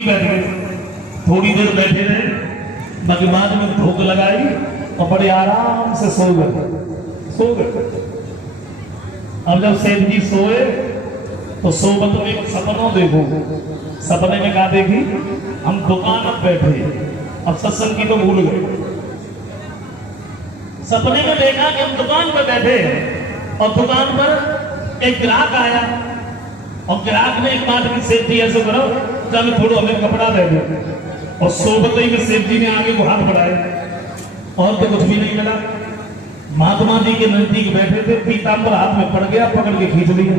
बैठे, थोड़ी देर बैठे रहे, बाकी बाद में भूख लगाई और बड़े आराम से सो गए। अब जब सेठ जी सोए तो सोबत में सपनों देखो, सपने में कहा देखी, हम दुकान पर बैठे, अब सत्संग की तो भूल गए। सपने में देखा कि हम दुकान पर बैठे और दुकान पर एक ग्राहक आया और ग्राहक ने एक बात की, सेठ जी ऐसे करो चल थोड़ा हमें कपड़ा दे दो। और सोबत ही में सेठ जी ने आगे को हाथ बढ़ाए और तो कुछ भी नहीं मिला। महात्मा जी के नजदीक बैठे थे, पीताम्बर हाथ में पड़ गया, पकड़ के खींच लिया,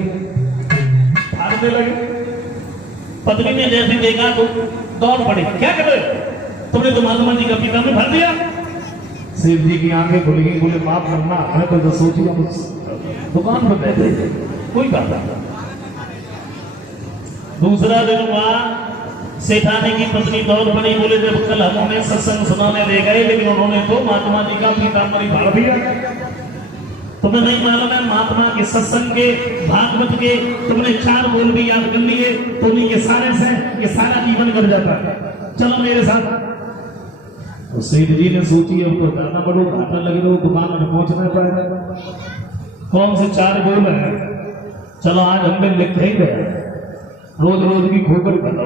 फाड़ने लगे। पत्नी ने जैसे देखा तो दौड़ पड़ी, क्या कर रहे तुमने तो महात्मा जी का पीताम्बर भर दिया। सेठ जी की आंखें खुल गई, बोले माफ करना, हमें तो सोचिए दुकान पर बैठे, कोई बात नहीं। दूसरा दिन हुआ, सेठानी की पत्नी दौड़ पड़ी, बोले जब कल हमें सत्संग सुनाने ले गए लेकिन उन्होंने तो महात्मा जी का पीताम्बर फाड़ दिया। तुम्हें नहीं मालूम है महात्मा के सत्संग के भागवत के तुमने 4 बोल भी याद कर लिए तो उन्हीं के सारे से ये सारा जीवन कर जाता है, चलो मेरे साथ। तो सेठ जी ने सोची अब तो जाना पड़ो, घाटा लगे तो दुकान में पहुंच नहीं पाएगा। कौन से 4 बोल है, चलो आज हमने लिख ही गया, रोज रोज की खोकर खत्म।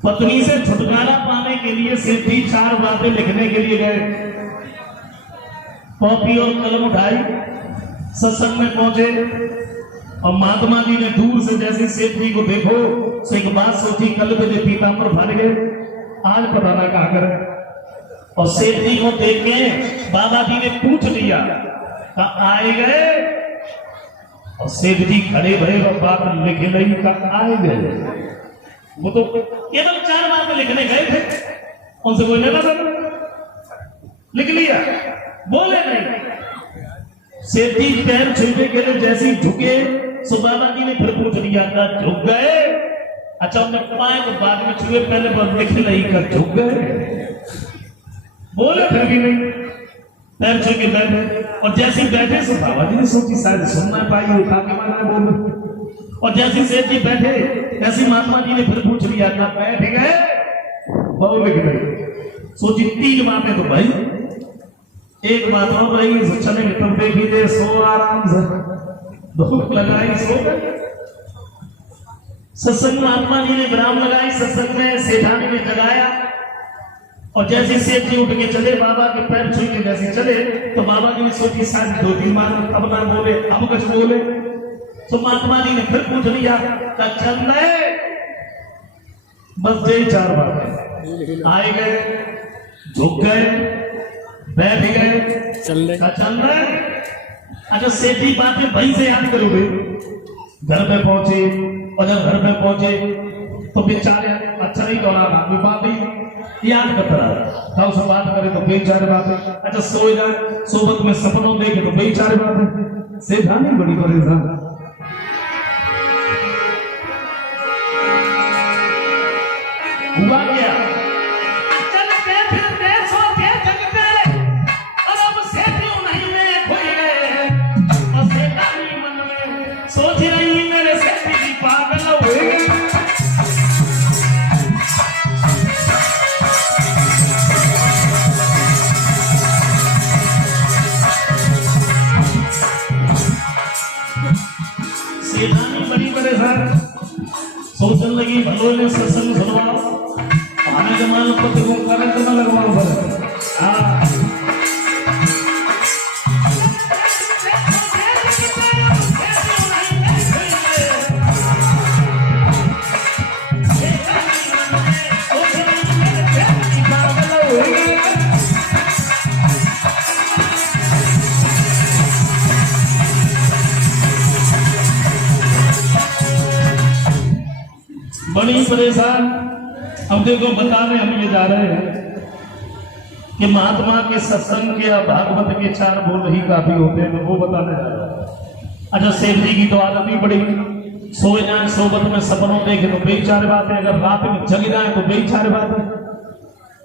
पत्नी से छुटकारा पाने के लिए सेठ जी 4 बातें लिखने के लिए गए। कॉपी और कलम उठाई, सत्संग में पहुंचे और महात्मा जी ने दूर से जैसे सेठ जी को देखो तो एक बात सोची, कल मेरे पीताम्बर फाड़ गए, आज पता ना कहा करें। और सेठ जी को देख के बाबा जी ने पूछ लिया, कहा आए गए? और सेठ जी खड़े भरे और बात लिखे नहीं, कहा आए गए। वो तो केवल 4 बार में लिखने गए थे, उनसे कोई लेना था, लिख लिया, बोले नहीं। सेठ जी पैर छूने के लिए जैसे ही झुके सो बाबा जी ने फिर पूछ लिया, का झुक गए? अच्छा उन्हें पाए तो बाद में छुए, पहले बार लिख नहीं, का झुक गए? बोले फिर भी नहीं, पैर छू के बैठे। और जैसे ही बैठे सो बाबा जी ने सोची शायद सुनना पाई, उठा के मारा बोल। और जैसे सेठ जी बैठे ऐसी महात्मा जी ने फिर पूछ लिया, ना बैठ गए? बहुत लिख गए। सोची 3 बातें तो भाई, एक बात हो रही, चले तब देखिए सो आराम से, भूख लगाई सो गए। सत्संग महात्मा जी ने विराम लगाई, सत्संग में सेठानी ने जगाया और जैसे सेठ जी उठ के चले, बाबा के पैर छू के जैसे चले तो बाबा जी ने सोची शायद 2-3 बार अब ना बोले, अब कुछ बोले। तो महात्मा जी ने फिर पूछ लिया, चल रहे? बस यही 4 बात, आए गए, झुक गए, बैठ गए, चल रहे। अच्छा सेठ जी बातें वहीं से याद करोगे। घर पे पहुंचे और जब घर पे पहुंचे तो बेचारे अच्छा नहीं दौड़ाना, कोई बात ही याद करता रहा, उससे बात करे तो बेचारे बातें। अच्छा सो जाए, सोबत में सपनों देखे तो बेचारे बातें। सेठानी बड़ी परेशान, हुआ क्या? चलते फिरते सोते जगते और अब सेठियों नहीं में खोए गए और सेठानी मन में सोच रही मेरे सेठ जी पागल हुए। सेठानी बड़ी परेशान, सोचने लगी भलो ने सत्संग सुनवाओ, हमें जमाल पति को करंट न लगवाओ पर। बड़ी परेशान। अब देखो बताने हम ये जा रहे हैं कि महात्मा के सत्संग के भागवत के 4 बोल ही काफी होते हैं, तो वो बताने जा रहे हैं। अच्छा सेठ जी की तो आदत ही बड़ी, सोए जाए सोबत में सपनों देखे तो बेचारे बातें, अगर रात में जग जाए तो बेचारे बातें।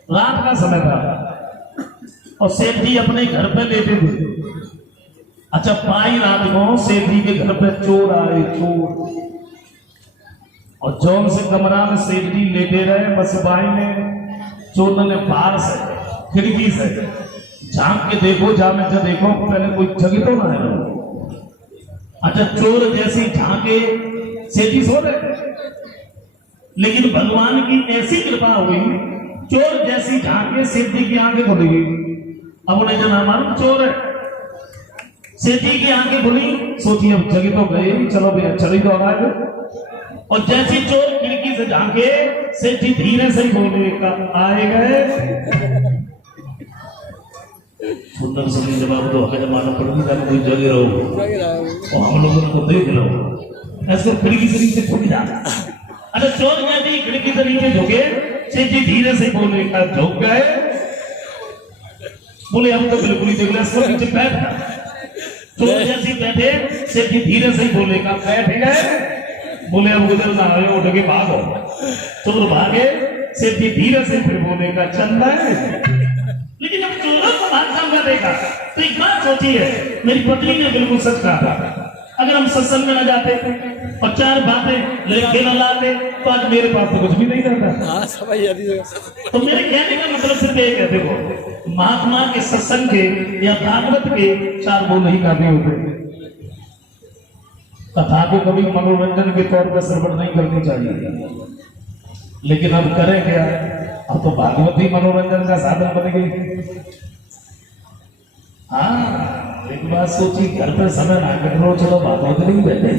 रात का समय था और सेठ जी अपने घर पे लेटे थे। अच्छा 5 रात को सेठ जी के घर पे चोर आए, चोर। और जौन से कमरा में सेठ जी लेटे रहे, बस बाई ने चोर ने बाहर से खिड़की से झांक के देखो, जामे जा देखो पहले कोई जगह तो ना है। अच्छा, चोर जैसी झांके सेठी सो रहे, लेकिन भगवान की ऐसी कृपा हुई, चोर जैसी झांके सेठी की आंखें खुल गई। अब उन्हें जो ना मालूम चोर है, सेठी की आंखें खुली, सोची अब जगह तो गए, चलो भैया चली तो आवाज। और जैसी चोर खिड़की से झांके, सेठी धीरे से बोले आए गए। सुंदर सभी जवाब दो, हमें मालूम पड़ेगी कि कोई जगह रहो और हम लोगों को देख लो, ऐसे खिड़की से नीचे झुक जाता। अरे चोर जैसी खिड़की से नीचे झुके, सेठी धीरे से बोले झुक गए। बोले हम तो बिल्कुल ही देख ले, नीचे बैठ। चोर जैसी बैठे, सेठी धीरे से बोले बैठ गए। बोले अब उधर ना आए, उठ के भागो। चोर भागे, सेठी धीरे से फिर बोले चल रहा। लेकिन अब चोरों को भागता हुआ देखा तो एक बात सोची है, मेरी पत्नी ने बिल्कुल सच कहा। अगर हम सत्संग में न जाते और चार बातें लेके न लाते तो आज मेरे पास तो कुछ भी नहीं रहता। तो मेरे कहने का मतलब सिर्फ एक है, देखो महात्मा के सत्संग के या भागवत के चार बोल ही काफी होते। कथा को कभी मनोरंजन के तौर पर श्रवण नहीं करनी चाहिए, लेकिन अब करें क्या, अब तो भागवत ही मनोरंजन का साधन बन गई। हाँ, एक बात सोची, घर पर समय ना करो, चलो भागवत नहीं बैठे।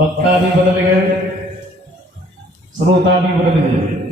वक्ता भी बदल गए, श्रोता भी बदल गए।